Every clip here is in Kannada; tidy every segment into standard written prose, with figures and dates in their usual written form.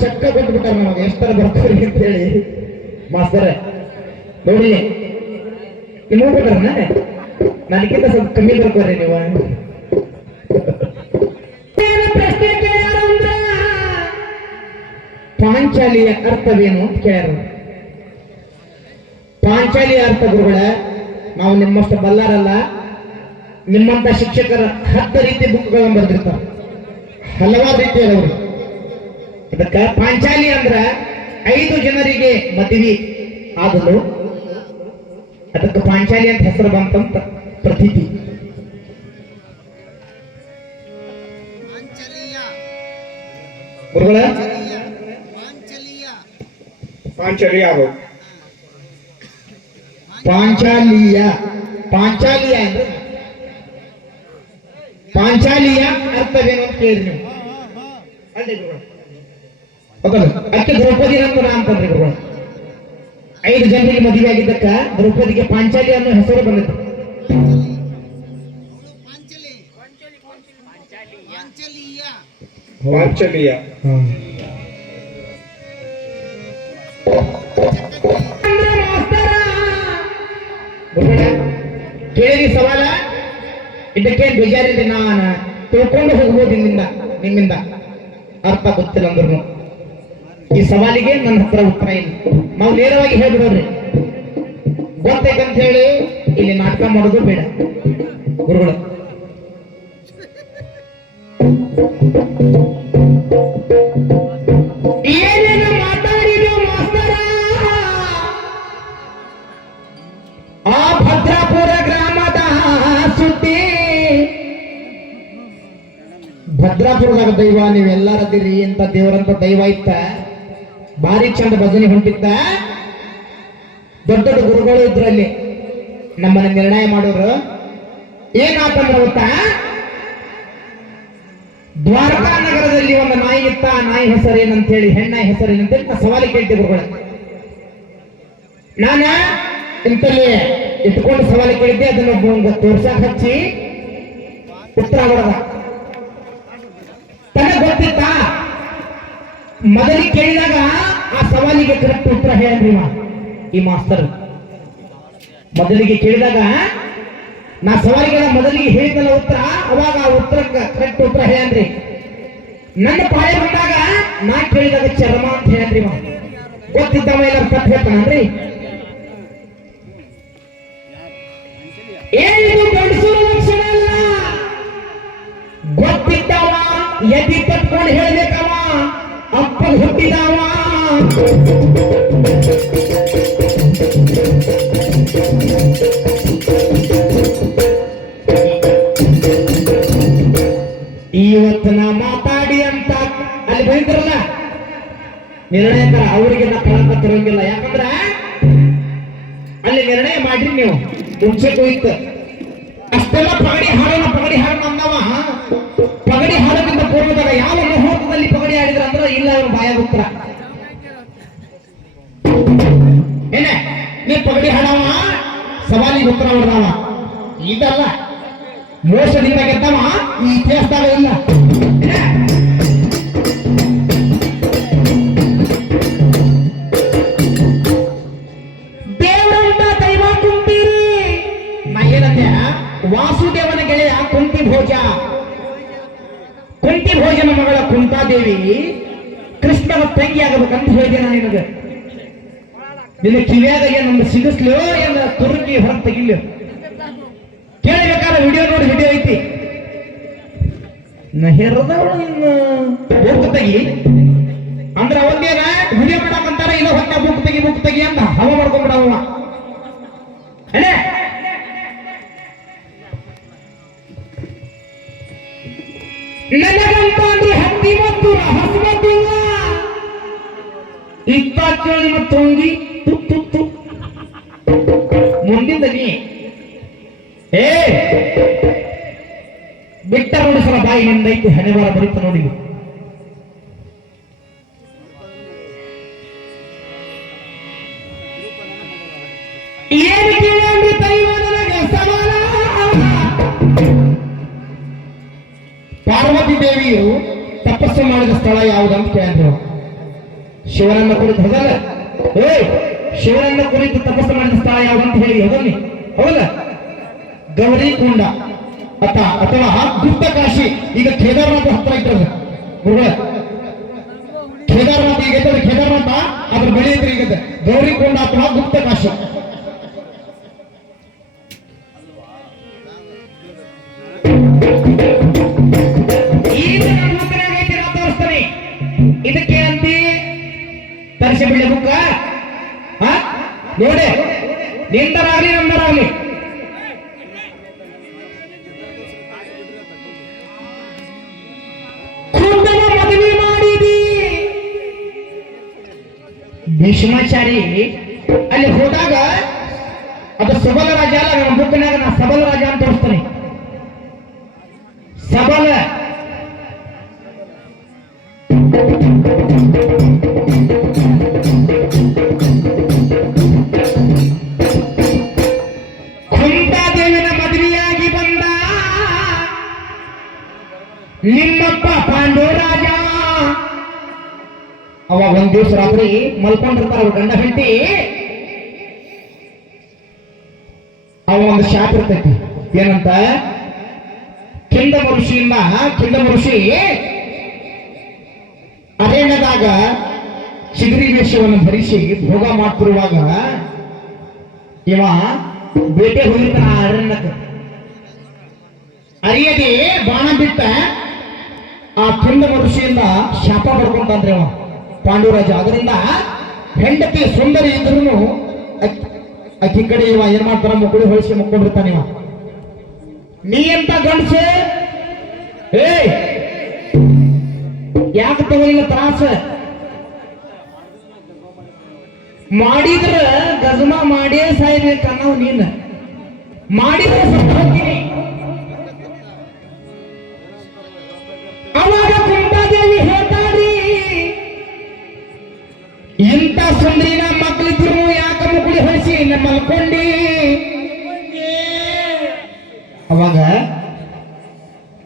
ಚಕ್ಕ ಕೊಟ್ಬಿಟ್ಟಾರ ನಮಗೆ ಎಷ್ಟರ ಬರ್ತಾರೆ ಅಂತ ಹೇಳಿ ಮಾಸ್ತರ ನೋಡಿ ನೀವು ಹೋಗ್ಬಿಟ್ಟಾರ ನನಗಿಂತ ಸ್ವಲ್ಪ ಕಮ್ಮಿ ಬರ್ತಾರೆ ನೀವು. ಪ್ರಶ್ನೆ ಕೇಳ್ಯಾರ ಅಂದ್ರ ಪಾಂಚಾಲಿಯ ಅರ್ಥವೇನು ಅಂತ ಕೇಳ್ಯಾರ. ಪಾಂಚಾಲಿಯ ಅರ್ಥ ಗುರುಗಳ ನಾವು ನಿಮ್ಮಷ್ಟು ಬಲ್ಲಾರಲ್ಲ, ನಿಮ್ಮಂತ ಶಿಕ್ಷಕರ 10 ರೀತಿ ಬುಕ್ಗಳನ್ನು ಬರೆದಿರ್ತಾರೆ, ಹಲವಾರು ರೀತಿಯವರು. ಅದಕ್ಕ ಪಾಂಚಾಲಿ ಅಂದ್ರ 5 ಜನರಿಗೆ ಮದುವೆ ಆದಲು, ಅದಕ್ಕೆ ಪಾಂಚಾಲಿ ಅಂತ ಹೆಸರು ಬಂತಂತ ಪ್ರತೀತಿ. ಗುರುಗಳ ಪಾಂಚಾಲಿಯ ಪಾಂಚಾಲಿಯ ಪಾಂಚಾಲಿಯ ಅಂದ್ರೆ ಪಾಂಚಾಲಿಯ ಅರ್ಥವೇನು ಅಂತ ಕೇಳಿದ್ರಿ ನೀವು. ಅಲ್ರಿ ಗುರುಗಳು, ಅಕ್ಕೆ ದ್ರೌಪದಿ ನಂತರ ಅಂತಂದ್ರಿ ಗುರುಗಳು. 5 ಜನರಿಗೆ ಮದುವೆ ಆಗಿದ್ದಕ್ಕ ದ್ರೌಪದಿಗೆ ಪಾಂಚಾಲಿ ಅನ್ನೋ ಹೆಸರು ಬಂದಿತ್ತು. ಪಾಂಚಾಲಿಯ ಕೇಳಿ ಸವಾಲ, ಇದಕ್ಕೆ ಬೇಜಾರಿದೆ, ನಾನು ತಿಳ್ಕೊಂಡು ಹೋಗ್ಬೋದು ನಿಮ್ಮಿಂದ ಅರ್ಥ ಗೊತ್ತಿಲ್ಲ ಅಂದ್ರು ಈ ಸವಾಲಿಗೆ ನನ್ನ ಹತ್ರ ಉತ್ತರ ಇಲ್ಲ. ನಾವು ನೇರವಾಗಿ ಹೇಳ್ಬಿಡೋರಿ, ಗೊತ್ತೈತಂತ ಹೇಳಿ ಇಲ್ಲಿ ನಾಟಕ ಮಾಡೋದು ಬೇಡ ಗುರುಗಳು. ಏನೇನು ಮಾತಾಡಿದ ಮಾಸ್ತರ, ಆ ಭದ್ರಾಪುರ ಗ್ರಾಮದ ಸುದ್ದಿ. ಭದ್ರಾಪುರದಾಗ ದೈವ ನೀವೆಲ್ಲಾರದಿರಿ ಅಂತ ದೇವರಂತ ದೈವ ಇತ್ತ, ಭಾರಿ ಚಂದ ಭಜನೆ ಹೊಂಟಿತ್ತ. ದೊಡ್ಡ ದೊಡ್ಡ ಗುರುಗಳು ಇದ್ರಲ್ಲಿ ನಮ್ಮನ್ನ ನಿರ್ಣಯ ಮಾಡೋರು. ಏನಾತಂದ್ರೆ ಗೊತ್ತಾ, ದ್ವಾರಕಾ ನಗರದಲ್ಲಿ ಒಂದು ನಾಯಿ ಇತ್ತ, ನಾಯಿ ಹೆಸರೇನಂತ ಹೇಳಿ, ಹೆಣ್ಣಾಯಿ ಹೆಸರೇನಂತೇಳಿ ನಾ ಸವಾಲಿ ಕೇಳ್ತೀವಿ ಗುರುಗಳ. ನಾನ ಇಂತಲ್ಲಿ ಇಟ್ಕೊಂಡು ಸವಾಲಿ ಕೇಳಿದ್ದೆ, ಅದನ್ನ ತೋರ್ಸಾಕ್ ಹಚ್ಚಿ ಉತ್ತರ ಹೊಡೆದ. ತನಗೆ ಗೊತ್ತಿತ್ತ, ಮೊದಲಿಗೆ ಕೇಳಿದಾಗ ಆ ಸವಾಲಿಗೆ ಕರೆಕ್ಟ್ ಉತ್ತರ ಹೇಳ್ರಿ ಈ ಮಾಸ್ತರ್. ಮೊದಲಿಗೆ ಕೇಳಿದಾಗ ನಾ ಸವಾಲಿಗೆ ಮೊದಲಿಗೆ ಹೇಳಿದಲ್ಲ ಉತ್ತರ, ಅವಾಗ ಆ ಉತ್ತರಕ್ಕೆ ಕರೆಕ್ಟ್ ಉತ್ತರ ಹೇಳ್ರಿ. ನನ್ನ ಪಾಳೆ ಬಂದಾಗ ನಾ ಕೇಳಿದಾಗ ಚರ್ಮ ಅಂತ ಹೇಳ್ರಿ. ಗೊತ್ತಿದ್ದವ ಎಲ್ಲರೂ ತಪ್ಪು ಹೇಳ್ತಾನನ್ರಿ. ಏನಿದು ಗಂಡಸೂರ ಲಕ್ಷಣ ಅಲ್ಲ, ಗೊತ್ತಿದ್ದವ ಎದಿ ತಟ್ಕೊಂಡು ಹೇಳ್ಬೇಕವ, ಅಪ್ಪ ಹುಟ್ಟಿದವ. ಇವತ್ತು ನಾ ಮಾತಾಡಿ ಅಂತ ಅಲ್ಲಿ ಬೈತಾರಲ್ಲ ನಿರ್ಣಯಕರ, ಅವರಿಗೆ ನಾ ಕಳಂಕ ತರೋಂಗಿಲ್ಲ. ಯಾಕಂದ್ರ ಅಲ್ಲಿ ನಿರ್ಣಯ ಮಾಡ್ರಿ ನೀವು, ಮುಂಚೆ ಹೋಯ್ತು ಅಷ್ಟೆಲ್ಲ ಪಗಡಿ ಹಾಡೋಣ ಅಂದವ. ಪಗಡಿ ಹಾಡೋದ್ರಿಂದ ಪೂರ್ವದಾಗ ಯಾವ ಮುಹೂರ್ತದಲ್ಲಿ ಪಗಡಿ ಹಾಡಿದ್ರ ಅಂದ್ರೆ ಇಲ್ಲ, ಅವ್ರ ಬಾಯಾಗ ಉತ್ತರ ಏನ, ನೀ ಪಗಡಿ ಹಾಡವ ಸವಾಲಿಗೆ ಉತ್ತರ ಹೊಡೆದವ. ಇದಲ್ಲ ಮೋಸದಿಂದ ಗೆದ್ದವ ಈ ಇತಿಹಾಸದಾಗ ಇಲ್ಲ. ದೇವರಂತ ದೈವ ಕುಂತೀರಿ. ನಾ ಏನಂದೆ, ವಾಸುದೇವನ ಗೆಳೆಯ ಕುಂತಿ ಭೋಜನ ಮಗಳ ಕುಂತಾದೇವಿ ಕೃಷ್ಣನ ತಂಗಿ ಆಗಬೇಕಂತ ಹೇಳಿದೆ ನಾನು ನಿನಗೆ. ನಿನ್ನ ಕಿವಿಯಾಗ ಏನೊಂದು ಸಿಗಿಸ್ಲೋ ಏನ ತುರುಕಿ ಹೊರಗೆ ತೆಗಿಲ್ಲ. ಕೇಳಬೇಕಾದ್ರೆ ವಿಡಿಯೋ ನೋಡಿ, ವಿಡಿಯೋ ಐತಿ. ಹೆರದವಳು ತೆಗಿ ಅಂದ್ರೆ ಅವತ್ತೇನ ವಿಡಿಯೋ ಮಾಡಕಂತಾರ ತೆಗಿ ಅಂತ ಹವ ಮಾಡ್ಕೊಂಡ್ಬಿಡವ. ನನಗಂತ ಅಂದ್ರೆ ಹತ್ತಿ ಮತ್ತು ಹಸುಮತಿಲ್ಲ ಇಪ್ಪತ್ತೇಳು ಮತ್ತು ಹೊಂಗಿ ತುತ್ತು ಮುಂದಿಂದ ನೀ ಬಿಟ್ಟ ನೋಡಿಸಲ ಬಾಯಿ ನಿಂದೈತಿ ಹಣೆವಾರ ಬರುತ್ತ ನೋಡಿ. ಏನು ಕೇಳಿ ದೈವ ನನಗೆ ಸವಾಲ. ಪಾರ್ವತಿ ದೇವಿಯು ತಪಸ್ಸು ಮಾಡಿದ ಸ್ಥಳ ಯಾವುದಂತ ಕೇಳಿದ್ರು. ಶಿವನನ್ನ ಕುರಿತು ಹೋಗಲ್ಲ, ಶಿವನನ್ನ ಕುರಿತು ತಪಸ್ಸು ಮಾಡಿದ ಸ್ಥಳ ಯಾವುದಂತ ಹೇಳಿ ಹೋಗಲ್ಲಿ ಹೌದಲ್ಲ. ಗೌರಿ ಕುಂಡ ಅಥವಾ ಗುಪ್ತ ಕಾಶಿ. ಈಗ ಕೇದಾರನಾಥ ಹತ್ರ ಇಟ್ಟದ ಕೇದಾರನಾಥ ಈಗ ಕೇದಾರನಾಥ ಅದ್ರ ಬಳಿ ಇದ್ರೆ ಈಗ ಗೌರಿ ಕುಂಡ ಅಥವಾ ಗುಪ್ತ ಕಾಶಿ. ಈಗ ನನ್ನ ಮಕ್ಕಳಾಗೈತಿ ನಾ ತೋರಿಸ್ತಾನೆ. ಇದಕ್ಕೆ ಅಂತಿ ತರಿಸಿ ಬಿಡಿ ಬುಕ್ಕ ನೋಡಿ, ನಿಂದರಾಗ್ಲಿ ನಮ್ದರಾಗ್ಲಿ ಮದುವೆ ಮಾಡಿದಿ. ಭೀಷ್ಮಾಚಾರಿ ಅಲ್ಲಿ ಹೋದಾಗ ಅದು ಸಬಲ ರಾಜ ಅಲ್ಲ. ನಮ್ಮ ಬುಕ್ಕಿನಾಗ ನಾ ಸಬಲ ರಾಜ ಅಂತ ತೋರಿಸ್ತಾನೆ. ಸಬಲ ಕುಂತಾದೇವಿನ ಮದುವೆಯಾಗಿ ಬಂದ ನಿಮ್ಮಪ್ಪ ಪಾಂಡವರಾಜ. ಅವಾಗ ಒಂದ್ ದಿವಸ ರಾತ್ರಿ ಮಲ್ಕೊಂಡಿರ್ತಾರ ಅವ್ರ ಗಂಡ ಹೆಂಡತಿ. ಅವ ಒಂದು ಶಾಪ್ ಇರ್ತೈತಿ ಏನಂತ, ಕಿಂದಮ ಋಷಿ ಅರಣ್ಯದಾಗ ಚಿಗರಿ ವೇಷವನ್ನು ಧರಿಸಿ ಭೋಗ ಮಾಡ್ತಿರುವಾಗ ಇವ ಬೇಟೆ ಹೋಗಿರ್ತಾನ ಅರಣ್ಯಕ್ಕೆ. ಅರಿಯದೆ ಬಾಣ ಬಿಟ್ಟ ಆ ಕಿಂದಮ ಋಷಿಯಿಂದ ಶಾಪ ಪಡ್ಕೊಂತಂದ್ರೆ ಅವ ಪಾಂಡುರಾಜ. ಅದರಿಂದ ಹೆಂಡತಿ ಸುಂದರಿ ಇದ್ರು ಅಕ್ಕಿ ಕಡೆ ಇವ ಏನ್ ಮಾಡ್ತಾರ, ಮುಕ್ಕಳಿ ಹೊಳಿಸಿ ಮುಕ್ಕೊಂಡಿರ್ತಾನ. ಇವ ನೀ ಎಂತ ಗಂಡಸು, ಯಾಕೆ ತಗೊಳ್ಳಿಲ್ಲ ತ್ರಾಸ ಮಾಡಿದ್ರ ಗಜಮ ಮಾಡೇ ಸಾಯ್ಬೇಕನ್ನೋ ನೀನ್ ಮಾಡಿದ್ರೆ ಸತ್ತ ಹೋಗ್ತೀನಿ. ಅವಾಗ ಕುಂತಾದೇವಿ ಹೇಳ್ತಾರಿ, ಇಂಥ ಸುಂದರಿನ ಮಕ್ಕಳಿದ್ರು ಯಾಕ ಮುಕ್ಕಳಿ ಹೊಳಿಸಿ ಮಲ್ಕೊಂಡಿ. ಅವಾಗ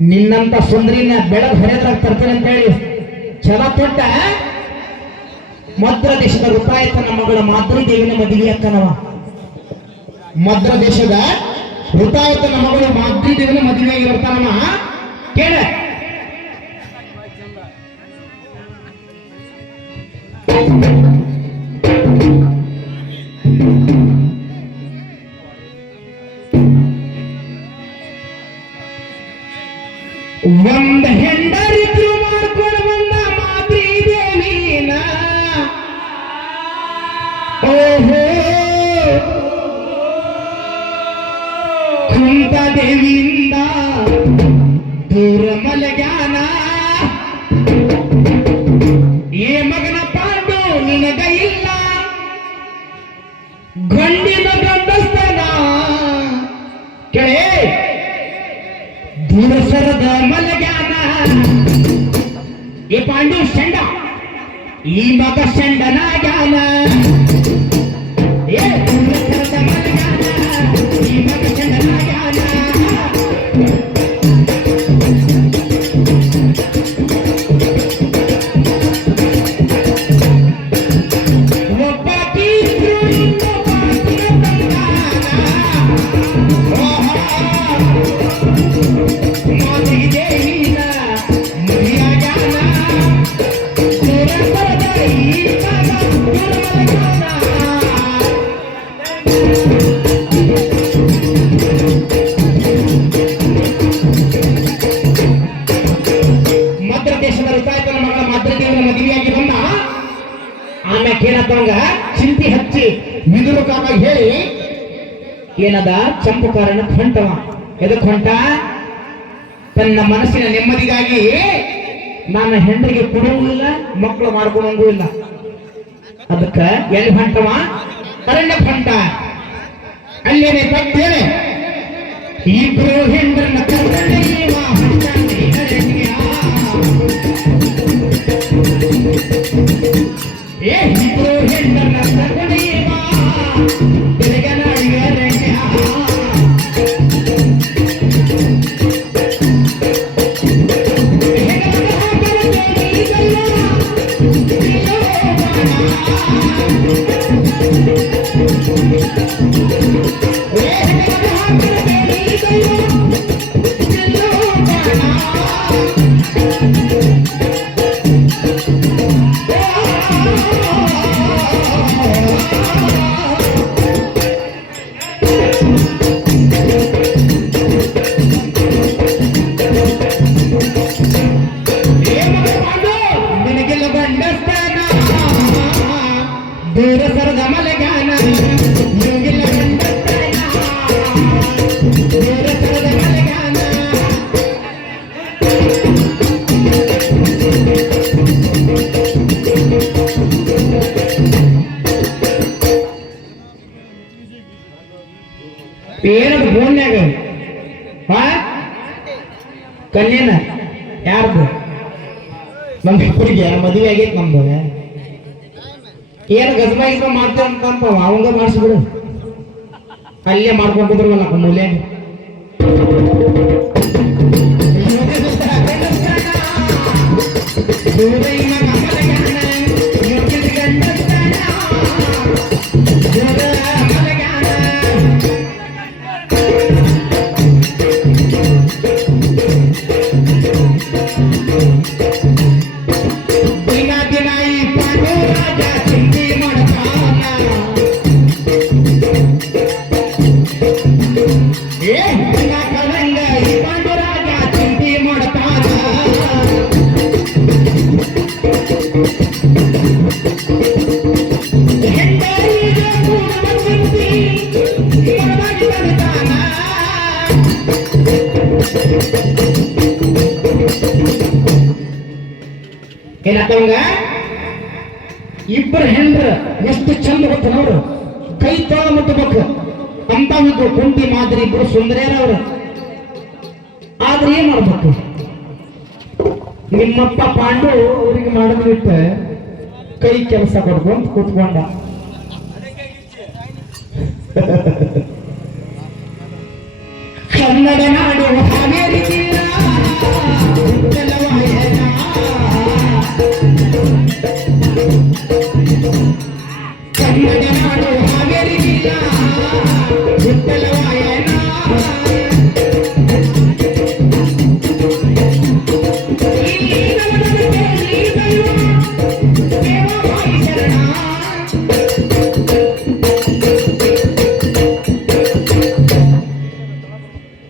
ನಿನ್ನಂತ ಸುಂದರಿನ ಬೆಳಗ್ಗೆ ಹೊರೆದ್ರಾಗ ತರ್ತೀನಿ ಅಂತ ಹೇಳಿ ಛಲ ತೊಟ್ಟ ಮದ್ರ ದೇಶದ ಋತಾಯತನ ಮಗಳ ಮಾದರಿ ದೇವಿನ ಮದುವೆ ಅಕ್ಕನವ. ಮದ್ರ ದೇಶದ ಋತಾಯತನ ಮಗಳು ಮಾದರಿ ದೇವಿನ ಮದುವೆ ಆಗಿರ್ತಾನವ. ಕೇಳ ಒಂದ ಹೆಂಡರಿದ್ರು ಮಾಡ್ಕೊಂಡು ಬಂದ ಮಾದ್ರಿ ದೇವಿನ. ಓಹೋ ಕುಂತ ದೇವಿಯಿಂದ ದೂರ ಮಲಗ್ಯಾನ. ಏ ಮಗನ ಪಾಂಡು ನಿನಗ ಇಲ್ಲ ಗಂಡಿನ ಗಂಡಸ್ತನ. ಕೇಳೇ ದೂರಸರದ ಮಲಗ್ಯಾನ. ಈ ಪಾಂಡು ಶಂಡ ಈ ಮಗ ಶಂಡನಾಗ್ಯಾನ. ಏ ದೂರಸರದ ಮಲಗ್ಯಾನ ಈ ಮಗ ಶಂಡನಾಗ್ಯಾನ. Yeah. ಏನತ್ತವಂಗ ಚಿಂತಿ ಹಚ್ಚಿ ಮಿದುರುಕಾಗ ಹೇಳಿ ಏನದ ಚಂಪಕಾರನ ಹೊಂಟವ. ಎದಕ್ ಹೊಂಟ? ತನ್ನ ಮನಸ್ಸಿನ ನೆಮ್ಮದಿಗಾಗಿ ನನ್ನ ಹೆಂಡರಿಗೆ ಕೊಡುವುದಿಲ್ಲ, ಮಕ್ಕಳು ಮಾಡ್ಕೊಳಂಗೂ ಇಲ್ಲ. ಅದಕ್ಕ ಎಲ್ಲಿ ಹೊಂಟವ? ಅರಣ್ಯ ಹೊಂಟ. ಅಲ್ಲೇನೆ ತಪ್ಪೇನೆ ಇಬ್ರು ಹೆಂಡ್ರನ್ನ ಕರ್ಕೊಂಡೆ ಇವ ಹೊಂಟಾನೆ ಅರಣ್ಯ. ಇಬ್ರು ಹೆಂಡ್ರನ್ನ ಕರ್ಕೊಂಡೆ ಇವ ಬೆಳಗನಾಡಿಗೆ ಅರಣ್ಯ. ದೂರ ಸರದ ಮಲಗಾನ ಯೋಗಿಲ್ಲ ಗಂಡಸ್ತನ, ದೂರ ಸರದ ಮಲಗಾನ. ಏನದು ಫೋನ್ಯಾಗ ಕನ್ಯನ ಯಾರ್ದು? ನಮ್ ಇಬ್ಬರಿಗೆ ಮದುವೆ ಆಗೈತಿ ನಮ್ದು. ಏನ್ ಗಜಮ ಗಿಜಮ ಮಾಡ್ತೇವೆ ಅಂತ ಅವಂಗ ಮಾಡಿಸ್ಬಿಡು, ಅಲ್ಲೇ ಮಾಡ್ಕೊಂಡು ಕುದ್ರವಲ್ಲ ಮೂಲೆ. ಏನತ್ತವಂಗ ಇಬ್ಬರು ಹೆಂಡ್ರ ಎಷ್ಟು ಚಂದ ಗೊತ್ತ ನೋಡ್ರು, ಕೈ ತೊಳ ಮುಟ್ಟಬೇಕು ಅಂತ ಒಂದು ಕುಂಟಿ ಮಾದರಿ ಇಬ್ರು ಸುಂದರಿಯರವ್ರು. ಆದ್ರೆ ಏನ್ ಮಾಡ್ಬೇಕು? ನಿಮ್ಮಪ್ಪ ಪಾಂಡು ಅವ್ರಿಗೆ ಮಾಡೋದು ಬಿಟ್ಟು ಕೈ ಕೆಲಸ ಕೊಡ್ಕೊಂತ ಕೂತ್ಕೊಂಡ. ಕನ್ನಡ ನಾಡು ಹಾವೇರಿ ತೀರ ಉತ್ತಲವಾಯನ, ಕನ್ನಡ ನಾಡು ಹಾವೇರಿ ತೀರ ಉತ್ತಲವಾಯನ.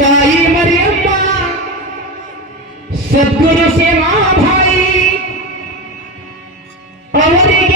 ತಾಯಿ ಮರಿಯಮ್ಮ ಸದ್ಗುರು ಸೇವಾ ಭಾಯಿ ಅವರಿಗೆ